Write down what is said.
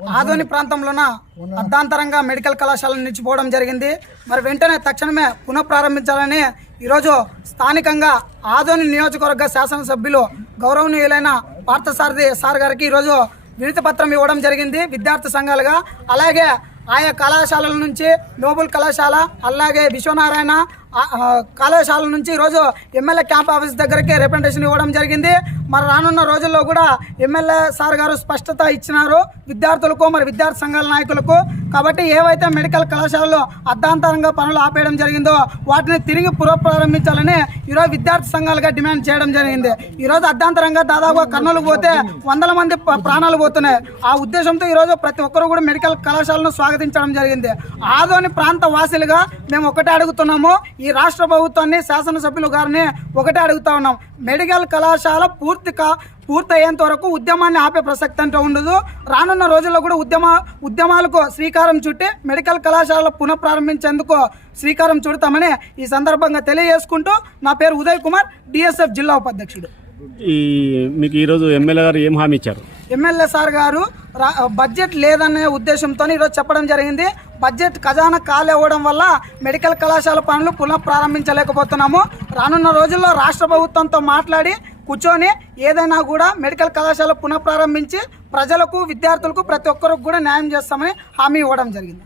ఆదోని ప్రాంతంలోన అర్ధాంతరంగా మెడికల్ కళాశాలను నిలిచిపోవడం జరిగింది. మరి వెంటనే తక్షణమే పునఃప్రారంభించాలని ఈరోజు స్థానికంగా ఆదోని నియోజకవర్గ శాసనసభ్యులు గౌరవనీయులైన పార్థసారథి సార్ గారికి ఈరోజు వినతి పత్రం ఇవ్వడం జరిగింది విద్యార్థి సంఘాలుగా. అలాగే ఆయా కళాశాలల నుంచి నోబుల్ కళాశాల అలాగే విశ్వనారాయణ కళాశాల నుంచి ఈరోజు ఎమ్మెల్యే క్యాంప్ ఆఫీస్ దగ్గరికి రిప్రజెంటేషన్ ఇవ్వడం జరిగింది. మరి రానున్న రోజుల్లో కూడా ఎమ్మెల్యే సార్ గారు స్పష్టత ఇచ్చినారు విద్యార్థులకు మరి విద్యార్థి సంఘాల నాయకులకు. కాబట్టి ఏవైతే మెడికల్ కళాశాలలో అర్ధాంతరంగా పనులు ఆపేయడం జరిగిందో వాటిని తిరిగి పునఃప్రారంభించాలని ఈరోజు విద్యార్థి సంఘాలుగా డిమాండ్ చేయడం జరిగింది. ఈరోజు అర్ధాంతరంగా దాదాపుగా కర్నూలుకు పోతే 100 మంది ప్రాణాలు పోతున్నాయి. ఆ ఉద్దేశంతో ఈరోజు ప్రతి ఒక్కరు కూడా మెడికల్ కళాశాలను స్వాగతించడం జరిగింది. ఆదోని ప్రాంత వాసులుగా మేము ఒకటే అడుగుతున్నాము, ఈ రాష్ట్ర ప్రభుత్వాన్ని శాసనసభ్యులు గారిని ఒకటే అడుగుతా ఉన్నాం, మెడికల్ కళాశాల పూర్తయ్యేంత వరకు ఉద్యమాన్ని ఆపే ప్రసక్తి అంటే ఉండదు. రానున్న రోజుల్లో కూడా ఉద్యమాలకు శ్రీకారం చుట్టి మెడికల్ కళాశాల పునఃప్రారంభించేందుకు శ్రీకారం చుడతామని ఈ సందర్భంగా తెలియజేసుకుంటూ నా పేరు ఉదయ్ కుమార్, DSF జిల్లా ఉపాధ్యక్షుడు. మీకు ఈరోజు ఎమ్మెల్యే గారు ఏం హామీ ఇచ్చారు? ఎమ్మెల్యే సార్ గారు బడ్జెట్ లేదనే ఉద్దేశంతో ఈరోజు చెప్పడం జరిగింది. బడ్జెట్ ఖజానా ఖాళీ అవ్వడం వల్ల మెడికల్ కళాశాల పనులు పునఃప్రారంభించలేకపోతున్నాము. రానున్న రోజుల్లో రాష్ట్ర ప్రభుత్వంతో మాట్లాడి కూర్చొని ఏదైనా కూడా మెడికల్ కళాశాల పునఃప్రారంభించి ప్రజలకు విద్యార్థులకు ప్రతి ఒక్కరికి కూడా న్యాయం చేస్తామని హామీ ఇవ్వడం జరిగింది.